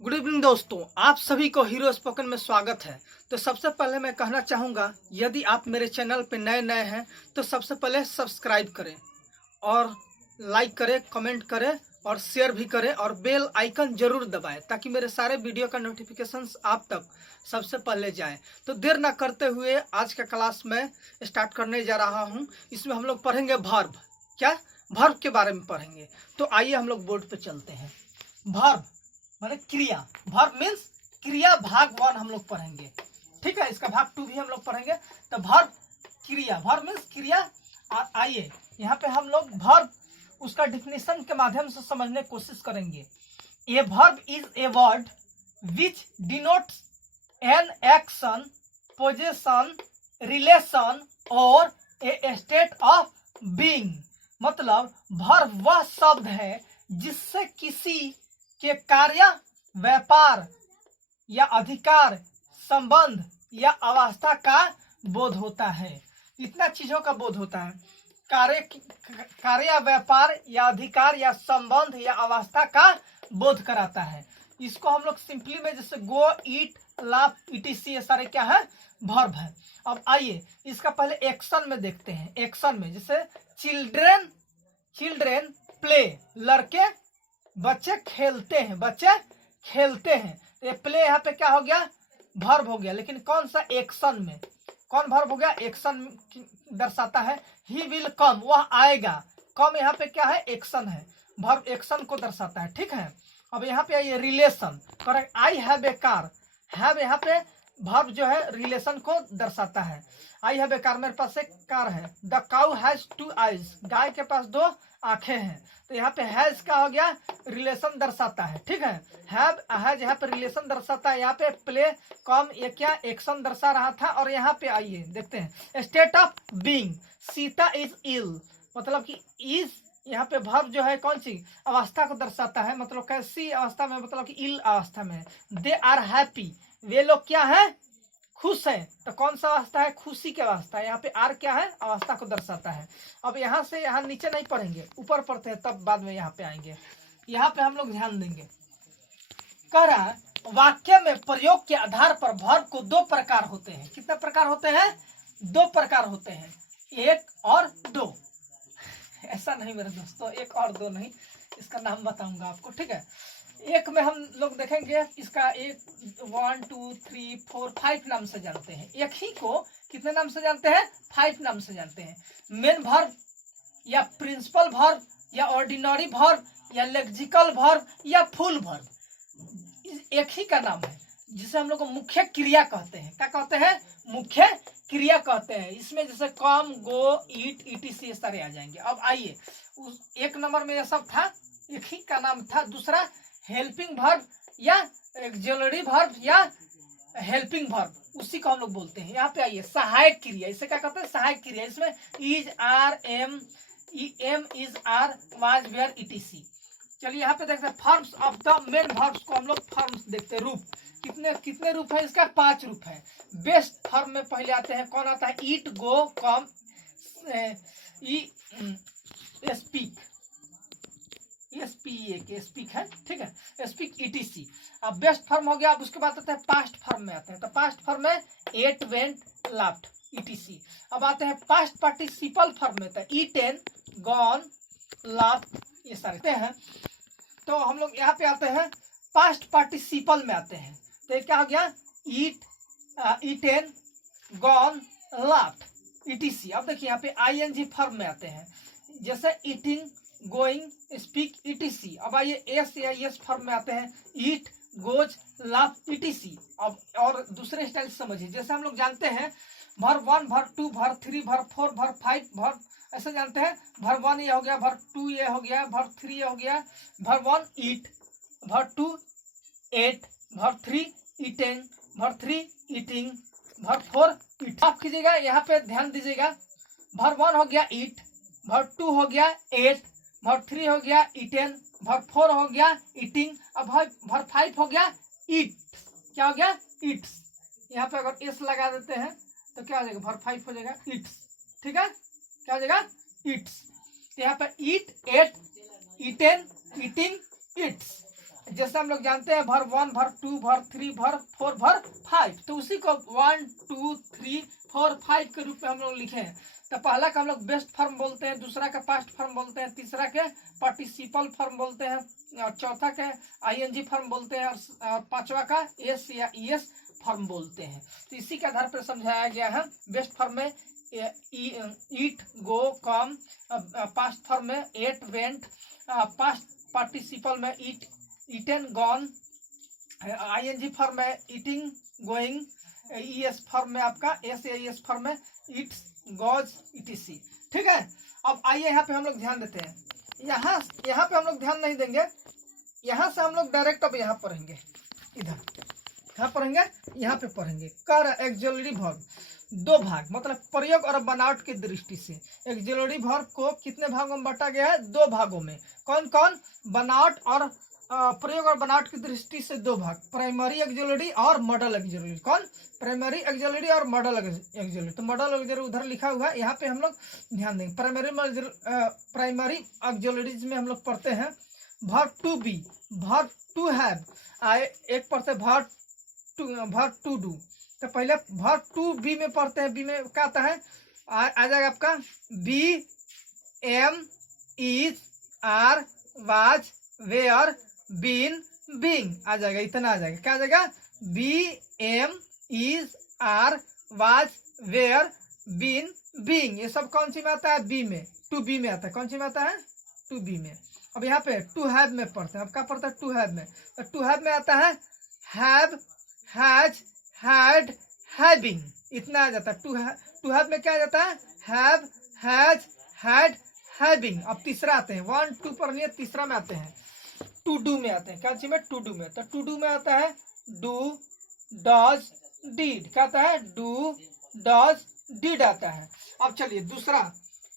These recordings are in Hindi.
गुड इवनिंग दोस्तों, आप सभी को हीरो स्पोकन में स्वागत है। तो सबसे पहले मैं कहना चाहूँगा, यदि आप मेरे चैनल पे नए हैं तो सबसे पहले सब्सक्राइब करें और लाइक करें, कमेंट करें और शेयर भी करें और बेल आइकन जरूर दबाएं ताकि मेरे सारे वीडियो का नोटिफिकेशंस आप तक सबसे पहले जाए। तो देर ना करते हुए आज का क्लास में स्टार्ट करने जा रहा हूँ। इसमें हम लोग पढ़ेंगे वर्ब। क्या वर्ब के बारे में पढ़ेंगे। तो आइए हम लोग बोर्ड पे चलते हैं। वर्ब माने क्रिया। वर्ब मीन्स क्रिया भाग 1 हम लोग पढ़ेंगे, ठीक है। इसका भाग 2 भी हम लोग पढ़ेंगे। तो वर्ब क्रिया, वर्ब मीन्स क्रिया। आइए यहाँ पे हम लोग वर्ब उसका डिफिनेशन के माध्यम से समझने की कोशिश करेंगे। A verb is a word which denotes an action, position, relation और ए स्टेट ऑफ बीइंग। मतलब वर्ब वह शब्द है जिससे किसी के कार्य, व्यापार या अधिकार, संबंध या अवस्था का बोध होता है। इतना चीजों का बोध होता है। कार्य, व्यापार या अधिकार या संबंध या अवस्था का बोध कराता है। इसको हम लोग सिंपली में जैसे गो, ईट, लाफ, ईटीसी ये सारे क्या है, वर्ब है। अब आइए इसका पहले एक्शन में देखते हैं। एक्शन में जैसे चिल्ड्रेन प्ले, लड़के बच्चे खेलते हैं, बच्चे खेलते हैं। ये प्ले यहाँ पे क्या हो गया, वर्ब हो गया। लेकिन कौन सा एक्शन में, कौन वर्ब हो गया, एक्शन दर्शाता है। ही विल कम, वह आएगा। कम यहाँ पे क्या है, एक्शन है। वर्ब एक्शन को दर्शाता है, ठीक है। अब यहाँ पे आइए relation. Correct, I have a car. Have यहाँ पे वर्ब जो है रिलेशन को दर्शाता है। आई हैव ए कार, मेरे पास एक कार है। द काउ हैज 2 आईज, गाय के पास 2 आंखें हैं। तो यहाँ पे हैज का हो गया, रिलेशन दर्शाता है, ठीक है। हैज यहाँ पे रिलेशन दर्शाता है। यहाँ पे प्ले, कम, ये क्या एक्शन दर्शा रहा था। और यहाँ पे आइए देखते हैं state of being. Sita is ill, मतलब कि इज यहाँ पे वर्ब जो है कौन सी अवस्था को दर्शाता है। मतलब कैसी अवस्था में, मतलब कि इल अवस्था में। दे आर हैप्पी, वे लोग क्या है, खुश है। तो कौन सा अवस्था है, खुशी की अवस्था है। यहाँ पे आर क्या है, अवस्था को दर्शाता है। अब यहाँ से यहाँ नीचे नहीं पढ़ेंगे, ऊपर पढ़ते हैं, तब बाद में यहाँ पे आएंगे। यहाँ पे हम लोग ध्यान देंगे। कह रहा है वाक्य में प्रयोग के आधार पर वर्ब को 2 प्रकार होते हैं। कितने प्रकार होते हैं, 2 प्रकार होते हैं, 1 और 2। ऐसा नहीं मेरे दोस्तों, 1 और 2 नहीं, इसका नाम बताऊंगा आपको, ठीक है। एक में हम लोग देखेंगे इसका 1 2 3 4 5 नाम से जानते हैं। एक ही को कितने नाम से जानते हैं, 5 नाम से जानते हैं। मेन वर्ब या प्रिंसिपल वर्ब या ऑर्डिनरी वर्ब या लेक्सिकल वर्ब या फुल वर्ब, एक ही का नाम है जिसे हम लोग को मुख्य क्रिया कहते हैं। क्या कहते हैं, मुख्य क्रिया कहते हैं। इसमें जैसे कम, गो, ईट, ईटीसी ये सारे आ जाएंगे। अब आइए उस 1 नंबर में ये सब था, एक ही का नाम था। दूसरा हेल्पिंग वर्ब या ऑक्सिलरी वर्ब या हेल्पिंग वर्ब, उसी को हम लोग बोलते हैं। यहाँ पे आइए सहायक क्रिया, इसे क्या कहते हैं, सहायक क्रिया। इसमेम is, are, am is, are, was, were, etc. चलिए यहाँ पे देखते हैं forms of the main verbs को हम लोग फॉर्म्स देखते हैं। रूप कितने रूप है इसका, 5 रूप है। बेस्ट फॉर्म में पहले आते हैं, कौन आता है, ईट, गो, कम, स्पीक, स्पीक है, ठीक है, स्पीक, ईटीसी। अब बेस्ट फॉर्म हो गया। अब उसके बाद आते हैं पास्ट फॉर्म में आते हैं। तो पास्ट फॉर्म में एट, वेंट, लाफ्ट, ईटीसी। अब आते हैं पास्ट पार्टिसिपल फॉर्म में, तो ईटेन, गॉन, लाफ्ट, ये सारे हैं। तो हम लोग यहाँ पे आते हैं पास्ट पार्टिसिपल में आते हैं। तो ये क्या हो गया, ईट, ईटेन, गॉन, लाफ्ट, ईटीसी। अब देखिए यहाँ पे आईएनजी फॉर्म में आते हैं, जैसे ईटिंग, गोइंग, स्पीक, ईटीसी। अब आइए एस या एस फॉर्म में आते हैं, ईट, गोज, लाफ, ईटीसी। अब और दूसरे स्टाइल समझिए, जैसे हम लोग जानते हैं verb 1, verb 2, verb 3, verb 4, verb 5, verb ऐसे जानते हैं। वर्ब 1 ये हो गया, वर्ब 2 ये हो गया, वर्ब 3 ये हो गया। Verb 1 eat, verb 2 ate, verb 3 eaten, verb 3 eating, verb 4 eat. आप कीजिएगा, यहाँ पे ध्यान दीजिएगा। वर्ब 1 हो गया ईट, वर्ब 2 हो गया एट, वर्ब 3 हो गया ईटेन, वर्ब 4 हो गया ईटिंग। अब वर्ब 5 हो गया ईट। क्या हो गया, ईट्स। यहाँ पे अगर एस लगा देते हैं तो क्या हो जाएगा, वर्ब 5 हो जाएगा ईट्स, ठीक है। क्या हो जाएगा, ईट्स। यहाँ पे ईट, एट, ईटेन, ईटिंग, इट्स। जैसे हम लोग जानते हैं verb 1, verb 2, verb 3, verb 4, verb 5, तो उसी को 1, 2, 3, 4, 5 के रूप में हम लोग लिखे हैं। तो पहला का हम लोग बेस्ट फॉर्म बोलते हैं, दूसरा का पास्ट फॉर्म बोलते हैं, तीसरा के पार्टिसिपल फॉर्म बोलते हैं, और चौथा के आईएनजी फॉर्म बोलते हैं, और पांचवा का एस या ईएस फॉर्म बोलते हैं। तो इसी के आधार पर समझाया गया है। बेस्ट फॉर्म में ईट, गो, कम, पास्ट फॉर्म में एट, वेंट, पास्ट पार्टिसिपल में ईट, ईटन, गॉन, आईएनजी फॉर्म में ईटिंग, गोइंग, ईएस फॉर्म में आपका एस या ईएस फॉर्म में ईट्स, गोज, ईटीसी। ठीक है, अब आइए यहाँ पे हम लोग ध्यान देते हैं। यहाँ पे हम लोग ध्यान नहीं देंगे, यहाँ से हम लोग डायरेक्ट अब यहाँ पढ़ेंगे, इधर यहाँ पढ़ेंगे, यहाँ पे पढ़ेंगे। कर एक्सुलरी वर्ब दो भाग, मतलब प्रयोग और बनावट की दृष्टि से एक्सुलरी वर्ब को कितने भागों में बांटा गया है? दो भागों में। कौन कौन? बनावट और प्रयोग और बनावट की दृष्टि से दो भाग, प्राइमरी एक्सुलरी और मॉडल एक्सुलरी। कौन? प्राइमरी एक्सुलरी और मॉडल एक्सुलरी। तो मॉडल एक्सुलरी उधर लिखा हुआ है, यहाँ पे हम लोग ध्यान देंगे। प्राइमरी एक्सुलरीज में हम लोग पढ़ते हैं verb to be, verb to have, एक पढ़ते वर्ब टू डू। तो पहले वर्ब टू बी में पढ़ते हैं। बी में क्या आता है? आ जाएगा आपका be, am, is, are, was, were, been, being आ जाएगा। इतना आ जाएगा। क्या आ जाएगा? Be, am, is, are, was, were, been, being. ये सब कौन सी में आता है? बी में, टू बी में आता है। कौन सी में आता है? टू बी में। अब यहाँ पे टू हैव में पढ़ते हैं। अब क्या पढ़ते हैं? टू हैव में। तो टू हैव में आता है हैव, हैज, हैड, हैविंग। इतना आ जाता है। टू हैव में क्या आ जाता है? Have, has, had, having. अब तीसरा आते हैं, 1, 2 पढ़नी है, तीसरा में आते हैं टू डू में आते हैं। क्या चीज में? टू डू में। तो टू डू में आता है डू, डज, डीड। क्या आता है? डू, डज, डीड आता है। अब चलिए दूसरा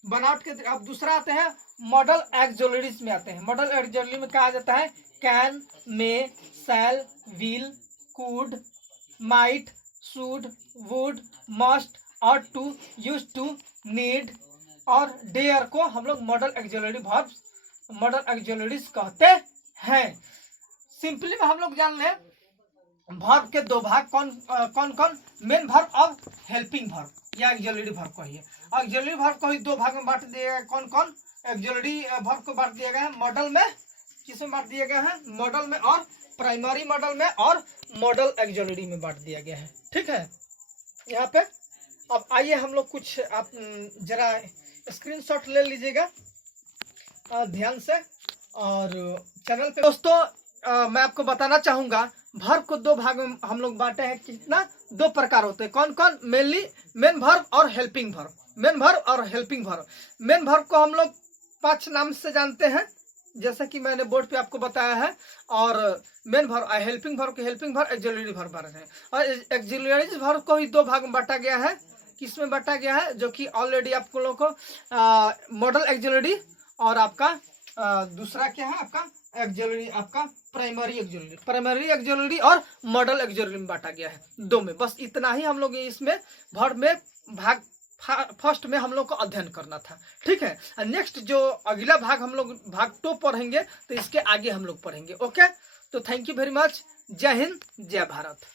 बनावट के, अब दूसरा आते हैं मॉडल एक्सुलरीज में आते हैं। मॉडल एक्सुलरी में क्या आ जाता है? Can, may, shall, will, could, might, should, would, must, ought to, used to, need और डेयर को हम लोग modal auxiliary verbs, modal auxiliaries कहते हैं। सिंपली में हम लोग जान लें वर्ब के दो भाग, कौन कौन? मेन वर्ब और हेल्पिंग वर्ब या एक्सुलरी वर्ब को ही। एक्सुलरी वर्ब को ही दो भाग में बांट दिया गया। कौन कौन? एक्सुलरी वर्ब को बांट दिया गया है मॉडल में, किसमें बांट दिया गया है? मॉडल में, और प्राइमरी मॉडल में और मॉडल एक्सुलरी में बांट दिया गया है। ठीक है, यहाँ पे अब आइए हम लोग कुछ, आप जरा स्क्रीनशॉट ले लीजिएगा ध्यान से। और चैनल पे दोस्तों मैं आपको बताना चाहूंगा वर्ब को दो भाग में हम लोग बांटे हैं। कितना? दो प्रकार होते हैं। कौन कौन? मेनली मेन वर्ब और हेल्पिंग वर्ब। मेन वर्ब और हेल्पिंग वर्ब। मेन वर्ब को हम लोग 5 नाम से जानते हैं, जैसा कि मैंने बोर्ड पे आपको बताया है। और मेन वर्ब, हेल्पिंग वर्ब के हेल्पिंग वर्ब, एक्सुलरी वर्ब बांटे हैं। और एक्सुलरी वर्ब को ही दो भाग में बांटा गया है। किसमें बांटा गया है? जो कि ऑलरेडी आपको लोगों को मॉडल एक्सुलरी और आपका दूसरा क्या है? आपका एक्सुलरी, आपका प्राइमरी एक्सुलरी। प्राइमरी एक्सुलरी और मॉडल एक्सुलरी में बांटा गया है, दो में। बस इतना ही हम लोग इसमें वर्ब में भाग फर्स्ट में हम लोग को अध्ययन करना था। ठीक है, नेक्स्ट जो अगला भाग हम लोग भाग 2 पढ़ेंगे, तो इसके आगे हम लोग पढ़ेंगे। ओके, तो थैंक यू वेरी मच। जय हिंद, जय भारत।